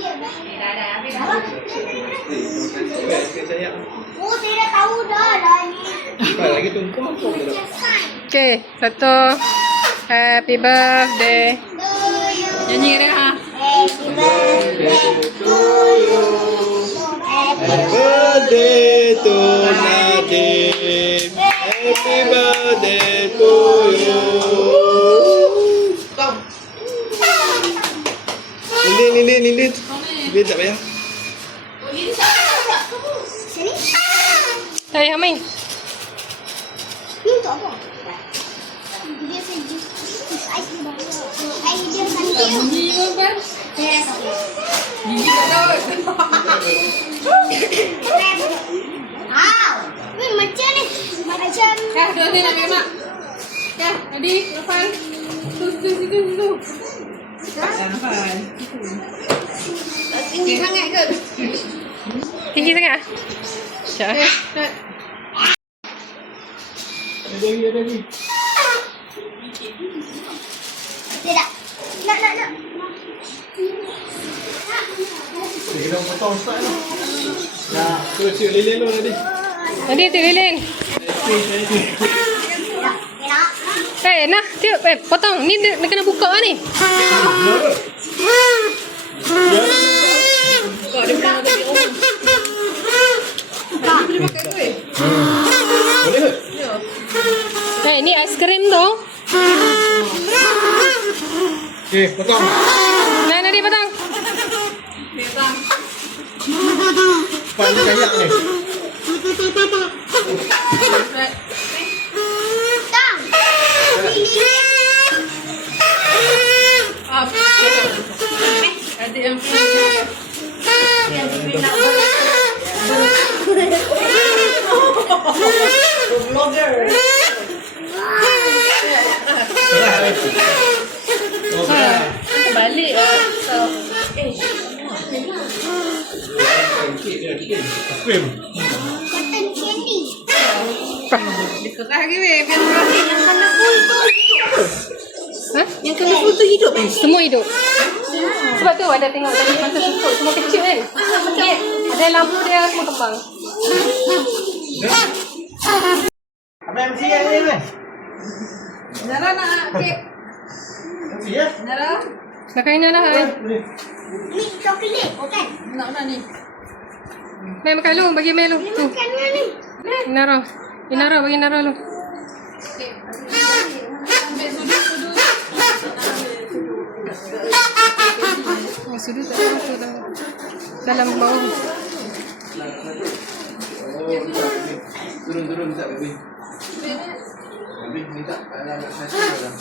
Oh, saya dah tahu dah ni. Lagi tunggu apa pula? Okay, satu. Happy birthday. Nyanyi dia ha. Happy birthday to you. Happy birthday to Nadim. Happy birthday to you. Lilin. Lilin tak payah. Sini. Hai, Hamid. Ni untuk apa? Dia sejuk. Ais dia bagus. Ais dia cantik. Bunyi apa? Yes. Gigi tak tahu. Wow. Weh, macam ni. Macam. Dua ni nak mak. Ya, ready? Lepas. Situ. Lepas. Tinggi sangat ke? Tinggi sangat? Sekejap. Start. Ada lagi. Tidak. Nak. Kita potong start lah. Nah, tu lilin lu tadi. Tadi tu lilin. Nah, tiup, potong. Ni dia kena buka ni. Buka dia pernah tadi orang. Boleh makan kuih? Boleh ke? Ni aiskrim tu. Okay, potong. Nah, Nadi potong. Pandai kayak ni. Tang. Ada yang vlogger. Balik lah. Krim. Cotton candy. Dikerah lagi weh. Biar orang Yang colourful tu. ha? Yang colourful tu hidup kan? Semua hidup. Sebab tu ada tengok tadi masa tutup semua kecil kan? Ada lampu dia semua kembang. Apa MC yang ni kan? Nara nak kek. MC ya? Nara. Nak kain Nara kan? Ni coklat, bukan? Nak ni. Mel makan lu, bagi Mel lu. Ni Tu. makan ni. Nara. Nara bagi Nara lu. Oh, sudu tak masuk dalam bau. Turun tak baby. Baby minta nak saya dah.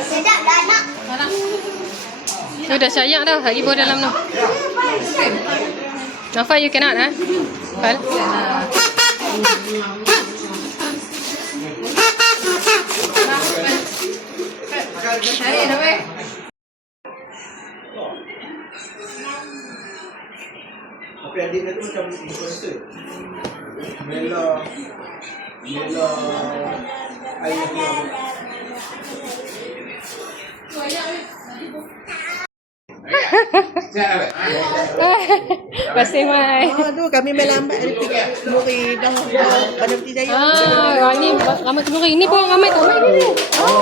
Sedap dah nak. Tu dah sayang dah. Lagi bawah dalam tu. Nafa, you cannot ha? Fal? Saya dah weh. Tapi adik dia tu macam influencer. Mela ayah dia. Pasti mai. Tu kami melambat muri dah pada peti saya. Ni ramai tu ini pun ramai tu.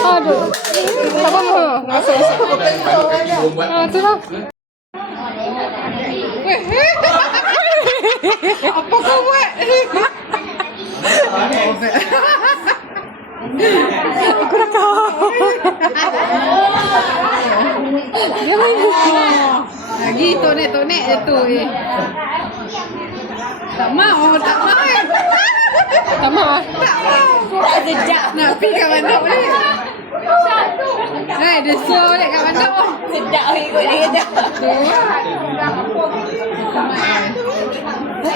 Aduh. Tak apa mah. Masuk. Tu lah. Apa kau buat? Aku dah tahu. Dia main. Lagi tonek je tu. Tak mau. Tak mau. Sedap. Nak pergi kat bandar boleh. Dia suruh balik kat bandar. Sedap ikut dia kata.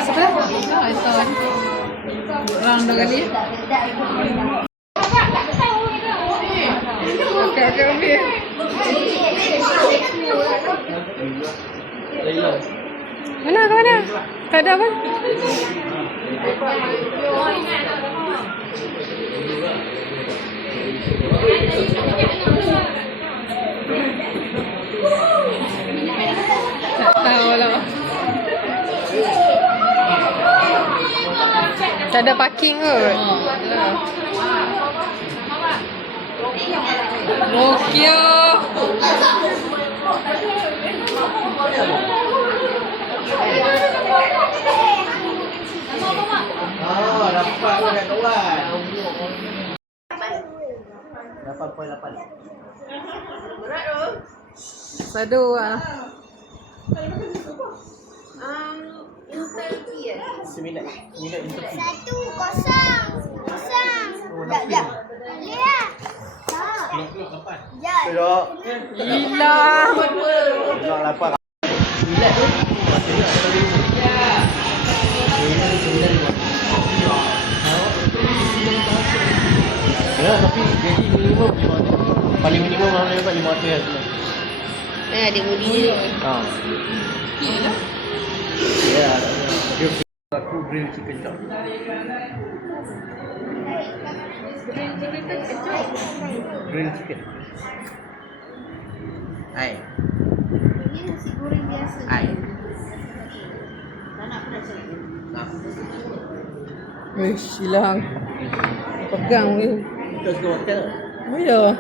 Siapa dah? Ton. Orang 2 kali. Kakak ambil. Mana ke mana? Tak ada apa? Tak tahu lah. Tak ada parking kot. Okey. Oh, dapat pun kat kawan. 8.8. Sadu ah. Seminat interview. 1-0. Jap. Lihat. Tak. Jap. Tidak. Gila. Nak lapar. Ya, tapi gaji minimum 500. Paling minimum orang dapat 500 lah. Adik Mudi ni. Ha. Ya, dia aku grill chicken chop. Grill chicken. Hai. Ini nasi goreng biasa. Hai. Wih, hilang. Pegang ni. Kita suka makan. Oh ya.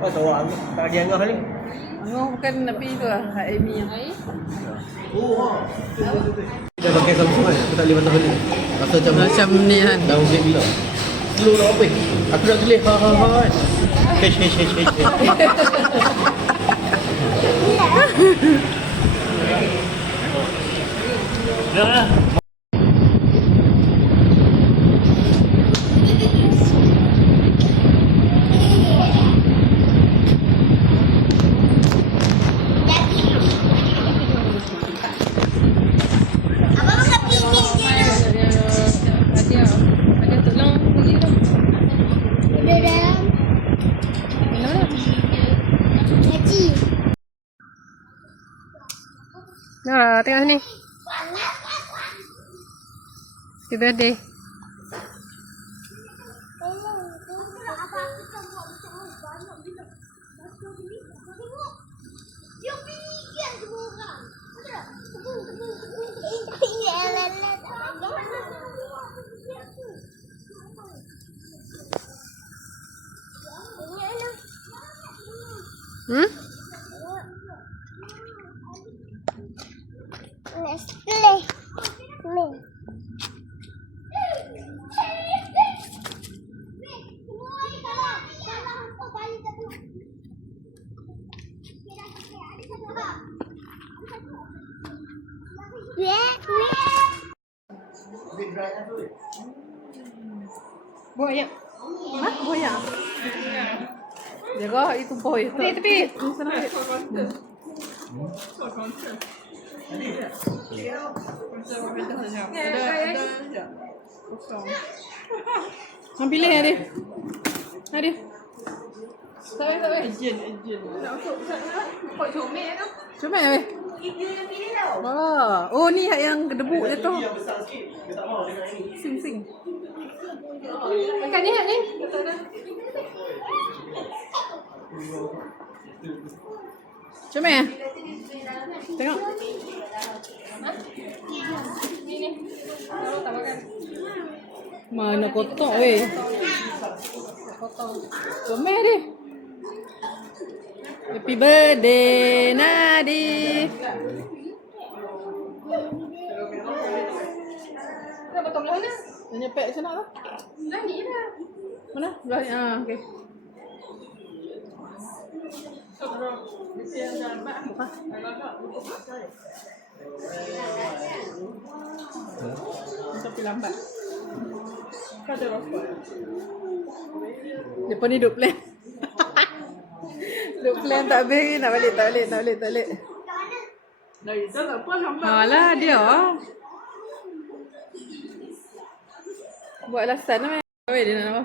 Oh, tahu aku tak lagi angah ni. Angah bukan Nabi tu lah. Hak Amy yang. Dah pakai Samsung kan? Aku tak boleh patah balik. Rasa macam ni kan. dah ujung bila. Slow nak apa? Aku nak tulis ha kan. Hesh. Dah. Abang makan pingin je. Ada tulang pergi tu. Ada dalam Mana? gaji. Nah, tengok sini. Happy birthday. Dia pingin semua orang. Tepung. Let's play. Buaya. Hah? Buaya? Jaga itu boy. Tepi. Sana. Ada. Kosong. Hang pilih Arif. Arif. Tak. Ejen. Nak masuk kau comel tu. Comel weh. Oh, ni yang debu dia tu. Sing. Makan ni. Comel. Tengok. Ni. Kalau tak makan. Mana kotak weh. Kotak. Comel dia. Happy birthday Nadif. Dah potong belah mana? Dah nyepek sana lah. Dah ni dah. Mana? Belah ni. Okey. Tapi lambat. Kau ada rokok. Depan ni duk plan. Duk plan tak habis. Nak balik. Alah dia. Buat alasan lah. Dia nak apa?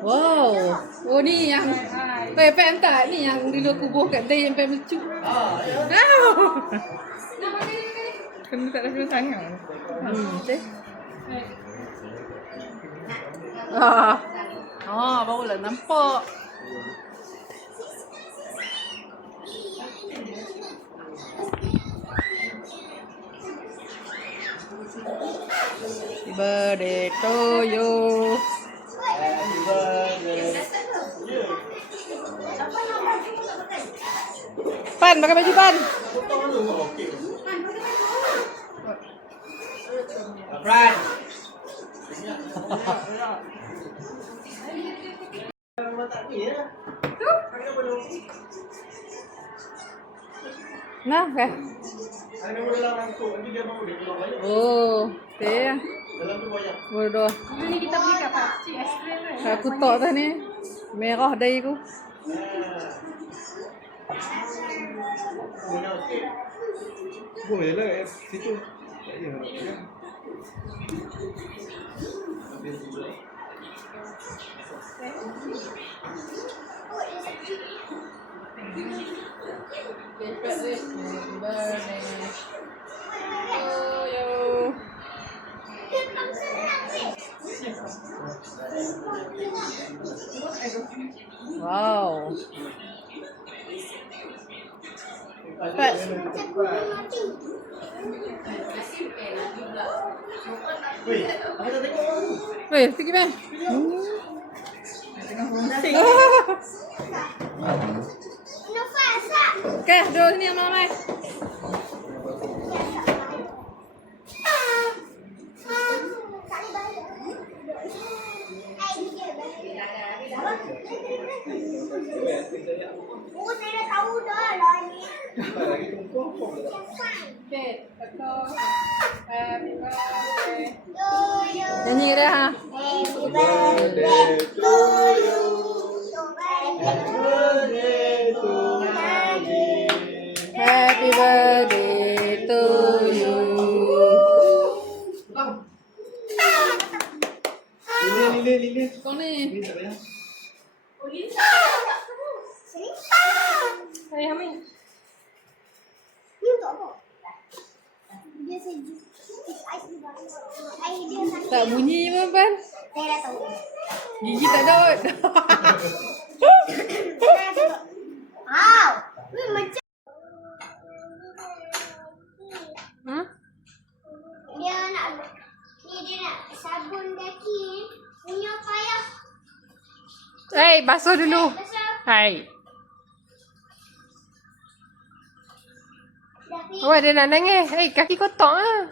Wow. Oh ni yang pem tak? Ni yang dulu aku buah kat kedai yang pem lucu. Kena tak ada sangat. Betul. Barulah nampak. Happy birthday to you. Pan, pakai baju Pan. Brad. Nah, okay. Oh, teh. Bodoh. Ini kita beli apa? Es krim. Aku tak tahu ni. Merah dari aku. Boleh lah situ. Ya. Wow. Cepat. Weh, pergi mana? Okay, duduk sini sama Mai. Oh, saya dah tahu dah lah ni. Okay, betul. Happy birthday. Yo. Nyanyi dah ha. Happy birthday to you. Happy birthday to you. Lili. Kau ni. Ni tak payah. Sini. Hai Hamid. Ni untuk apa? Dia sejuk. Ais di bawah. Air dia sakit. Tak bunyi pun Pan. Saya dah tahu. Gigi tak dapat. Wow. Macam dia nak sabun kaki. Punya payah. Hey, basuh dulu. Pasal Hai. dah Awak dia nak nangis. Hey, kaki kotor ah.